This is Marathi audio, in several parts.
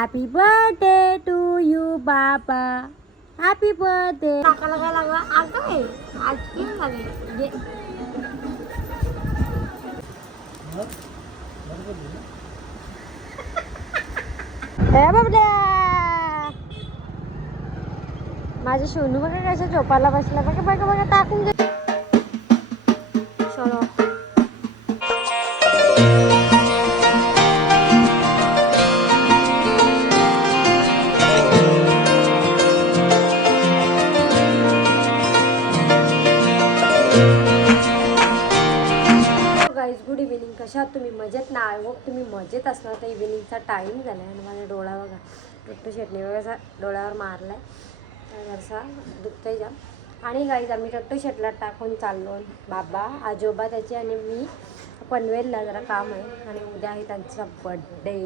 हॅपी बर्थडे टू यू बाबा. Happy birthday. टाकायला काय लागला आता आहे आज किती लागले माझ्या सोनू बघा कशा झोपायला बसला. बघा बघा बघा टाकून घे. चलो गाईज, गुड इव्हिनिंग. कशा आहात तुम्ही? मजेत ना? आय होप तुम्ही मजेत असणार. तर इव्हिनिंगचा टाईम झाला आहे आणि माझा डोळा बघा टुट्टू शेटने बघा असा डोळ्यावर मारला आहे. जरसा दुखतंय जाम. आणि गाईज आम्ही टट्टू शेटला टाकून चाललो. बाबा आजोबा त्याचे आणि मी पनवेलला जरा काम आहे आणि उद्या आहे त्यांचा बड्डे.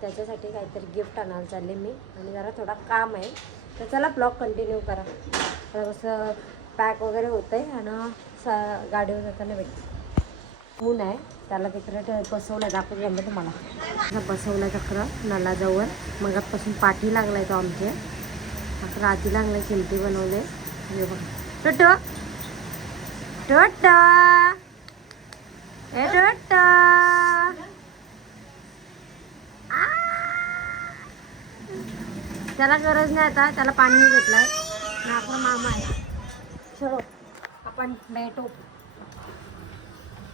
त्याच्यासाठी काहीतरी गिफ्ट आणायला चालले मी आणि जरा थोडा काम आहे. तर चला ब्लॉग कंटिन्यू करा. आता कसं पॅक वगैरे होतं आहे आणि गाडीवर जाताना भेटते. ऊन आहे त्याला तिकडे बसवलं दाखवून जमलं तुम्हाला. बसवलं चक्र नलाजवळ मगापासून पाठी लागलाय तो आमचे. आता राती लागलाय चिमटी बनवले. हे बघा टोट टोट ए टोट. त्याला गरज नाही आता, त्याला पाणी भेटलाय आणि आपला मामा आहे. चलो अपन बैठो,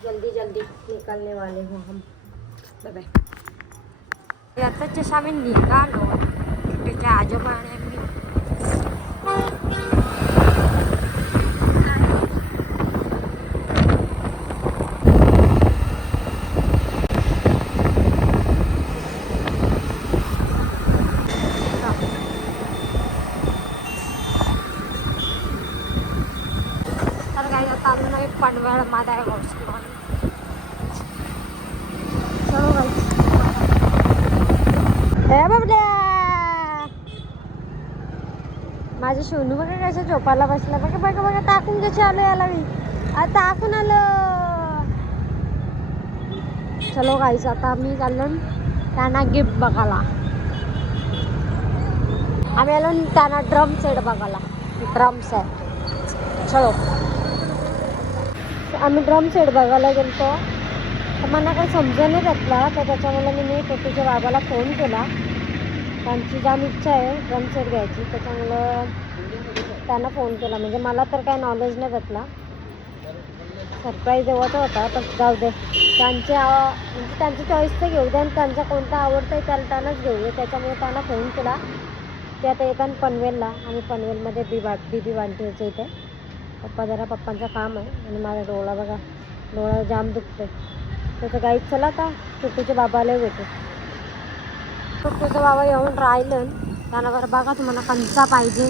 जल्दी जल्दी निकलने वाले हो हम. Bye bye. आता जसं आम्ही निघालो त्याच्या आजोबाने मी तर काही आता आम्ही पनवेल मध्ये आहे. चलो गाईस. हे बाबड्या माझ्या सोनू बघा कशा झोपायला बसला. बघा बघा बघा टाकून कसे आलो याला मी. आता टाकून आलो. चलो गाईस आता आम्ही चाललो त्यांना गिफ्ट बघायला. आम्ही आलो त्यांना ड्रम सेट बघायला. Drum set. चलो आम्ही ड्रम सेट बघायला गेलो तर मला काही समजून नाही घेतला. तर त्याच्यामुळे मी टोटूच्या बाबाला फोन केला. त्यांची जाम इच्छा आहे ड्रम सेट घ्यायची. त्याच्यामुळं त्यांना फोन केला. म्हणजे मला तर काही नॉलेज नाही भेटला. सरप्राईज देवाचा होता पण जाऊ दे. म्हणजे त्यांची चॉईस तर घेऊ दे आणि त्यांचा कोणता आवडतं आहे त्याला त्यांनाच घेऊ दे. त्याच्यामुळे त्यांना फोन केला. ते आता येतात पनवेलला आणि पनवेलमध्ये बीबी वांटीच्या इथे. पप्पांचं काम आहे आणि माझा डोळा बघा डोळा जाम दुखते. त्याचं गाईड चला आता टुट्टूच्या बाबाला भेटू. टुट्टूचं बाबा येऊन राहिलं त्यांना बरं बघा तुम्हाला कंचा पाहिजे.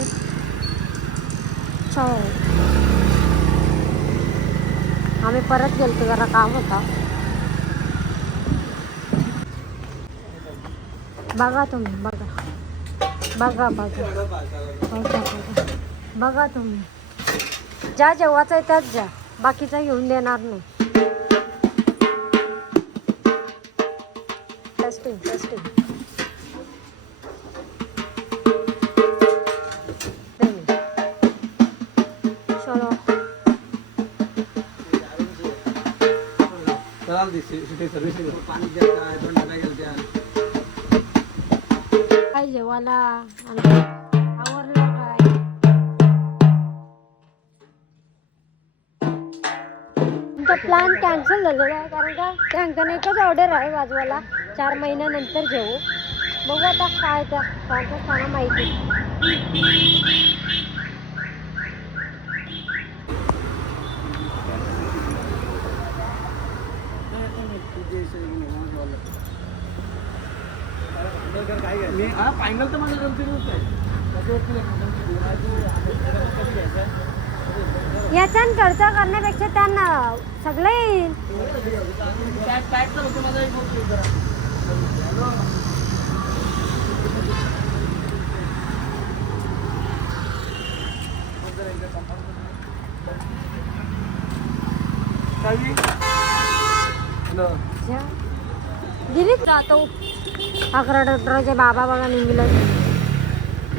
आम्ही परत गेलतो जरा काम होता. बघा तुम्ही बघा बघा बघा बघा बघा तुम्ही. ज्या जेव्हाचं आहे त्याच ज्या, बाकीचा घेऊन देणार नाही. Testing testing. चलो काय जेवायला आवडलं काय. तुमचा प्लॅन कॅन्सल झालेला आहे कारण का त्या अंकाने एकच ऑर्डर आहे वाजवायला. 4 महिन्यानंतर जेवू. बघू आता काय त्या त्यांचं खाणं माहिती. फायनल तर माझं गलतीच आहे. याचा खर्च करण्यापेक्षा त्यांना सगळे येईल. दिलीच राहतो. अकरा डॉक्टरचे बाबा बघा निघलं.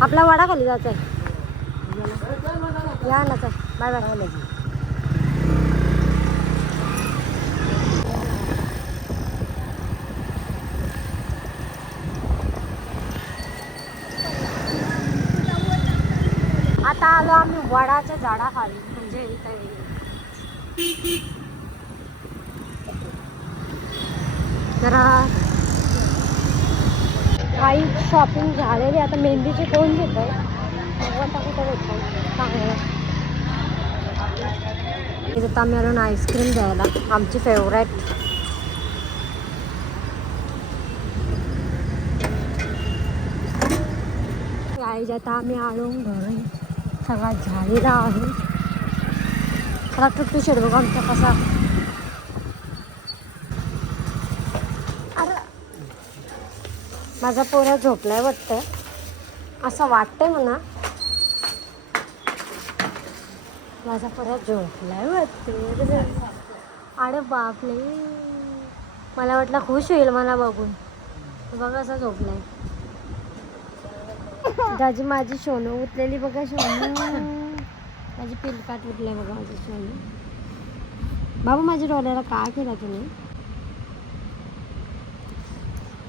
आपला वाडा खाली जायचा आहे. या ना चल बाय बाय. आता आलो आम्ही वडाच्या झाडाखाली म्हणजे इथं जरा काही शॉपिंग झालेली. आता मेहंदीचे कोण घेत आहे आता कुठं भेटतो चांगलं. इथं आम्ही आलो ना आईस्क्रीम द्यायला आमची फेवरेट. गाईज आता आम्ही आलो घरी सगळा झालेला आहे. आता टुट्टू शेड बघा आमचा कसा. अरे माझा पोरा झोपलाय वाटतं असं वाटतंय म्हणा. माझा पोरा झोपलाय वाटतं. अरे बापले मला वाटलं खुश होईल मला बघून. बघा असं झोपलाय. दाजी माझी सोनू उठलेली बघा. सोनू माझी पिलकाट उठले बघा माझी सोनू. बाबू माझ्या डोळ्याला का केला तुम्ही.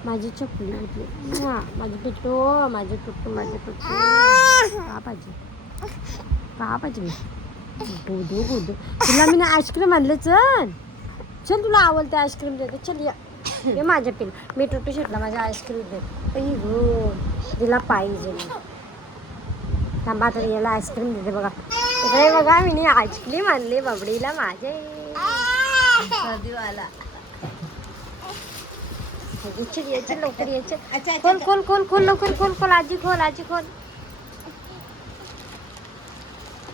माझी चपली उठली. हां माझी टुट्टू माझे टुट्टू माझे टुट्टू. का पाहिजे का पाहिजे बुधू बुधू. तुला मी ना आईस्क्रीम आणले. चल चल तुला आवडते आईस्क्रीम देते. चल या हे माझ्या पिल. मी टुट्टू शेटला माझ्या आईस्क्रीम देते. हो तिला पाहिजे. थांबा आता याला आईस्क्रीम देते बघा. इकडे बघा मी आईस्क्रीम आणली बबडीला माझे. सर्दीवाला यायचे लवकर यायचे. खोल खोल खोल खोल लवकर खोल खोल. आजी खोल आजी खोल.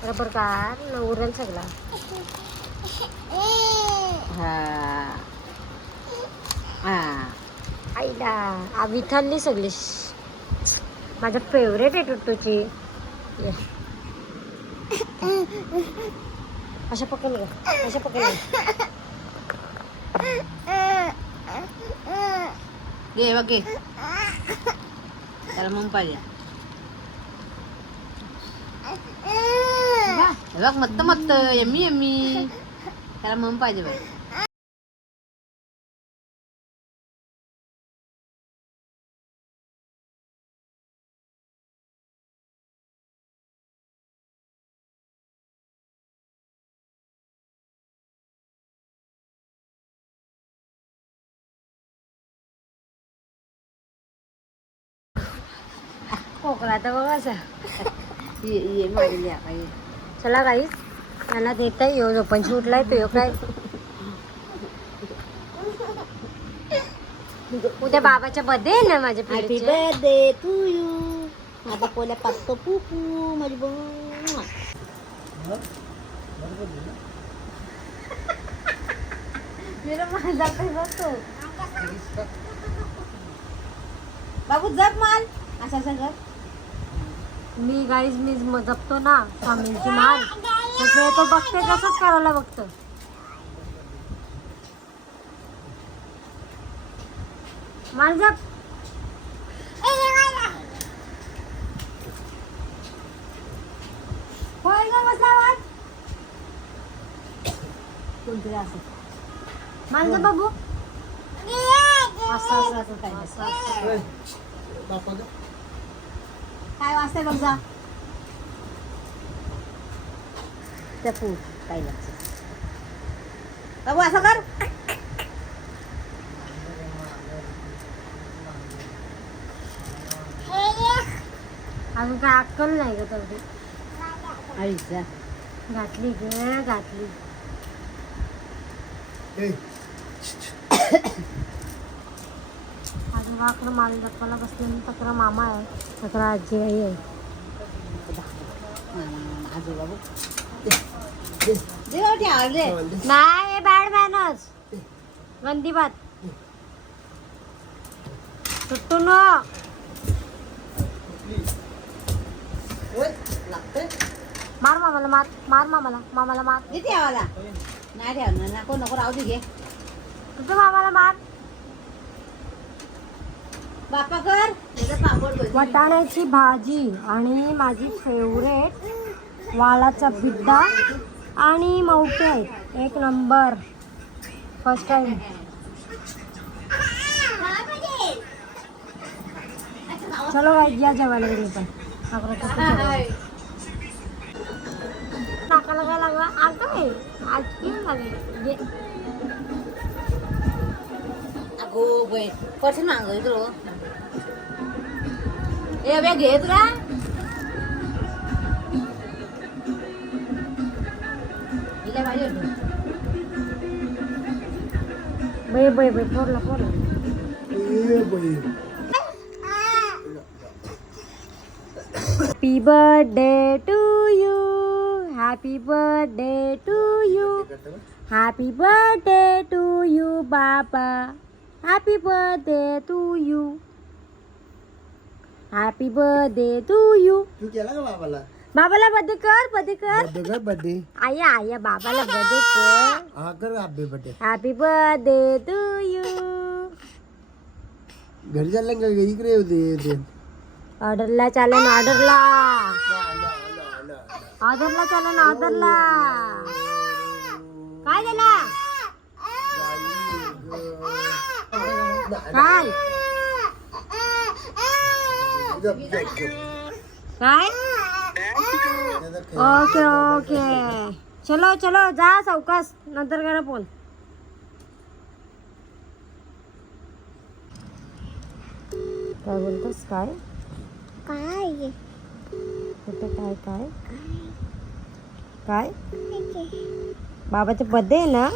रबर कार उरेल सगळा. आईला विथालली सगळी. माझं फेवरेट आहे टुट्टूची. अशा पकडलं अशा पकडलं. ये बघे त्याला मग पाहिजे. बघ मत्त मत्त यम्मी यम्मी त्याला मग पाहिजे बाई. खोकला तर बघा असं. ये मारली चला गाईस मला देत आहे. यो पण उठलाय तो यो काय. उद्या बाबाच्या बर्थडे आहे ना माझ्या हॅपी पिल्लूच्या. बर्थडे टू यू माझा पोल्या पाचतो पुपू माझी बघू. बाबू जप माल असा सगळं. मी गाईज मी जपतो ना स्वामींची माल. तसं तो बघते कसंच करायला बघतो. माल जप. होय गं बसा. कोणतरी असं माल जप बाबू. असं असं असं काय काय वाजतंय बघ जा. त्या फूल काय लागतं बाबू असं कर. अजून काय अक्कल नाही ग तेवढी. आईचा घातली ग घातली. अजून वाकडं माल जपाला बसले. तक्रा मामा आहे तक्रा आजी आई आहे. आजो बाबू जेवढे आवडले नाही हे बॅड मॅनर्स. गंदी बात. टुट्टू नो मार मामाला मार मार मामाला मार. किती आवाला नाही ठेवणार नको नको राहू दे घे. तुझं मामाला मार. बापा कर पापड भजी. वाटाण्याची भाजी आणि माझी फेवरेट वालाचा बिड्डा आणि मौके आहेत. एक नंबर. First time. चलो गाईज या जेवायला गेली पण नाकाला काय लागला आता आहे आज किती लागले अगो बाई पर्स मागं इकडं. ए बे घे तुला. हिला पाहिजे होतं. बाई बाई बाई पोरला पोरला happy birthday to you. Happy birthday to you. Happy birthday to you बाबा. Happy birthday to you. Happy birthday to you. तू केला का बाबाला बाबाला बर्थडे कर. बर्थडे कर. बर्थडे कर बर्थडे. आया आया बाबाला बर्थडे कर. हा कर happy birthday. Happy birthday to you. घरी चाललं का इकडे येते ऑर्डरला चालेल. ऑर्डरला ऑर्डरला चालेल. ऑर्डरला काय झाला काय काय ओके ओके चलो चलो जा सावकाश नंतर करा फोन. काय बोलतोस काय काय कुठे काय काय काय बाबाचा बर्थडे आहे ना.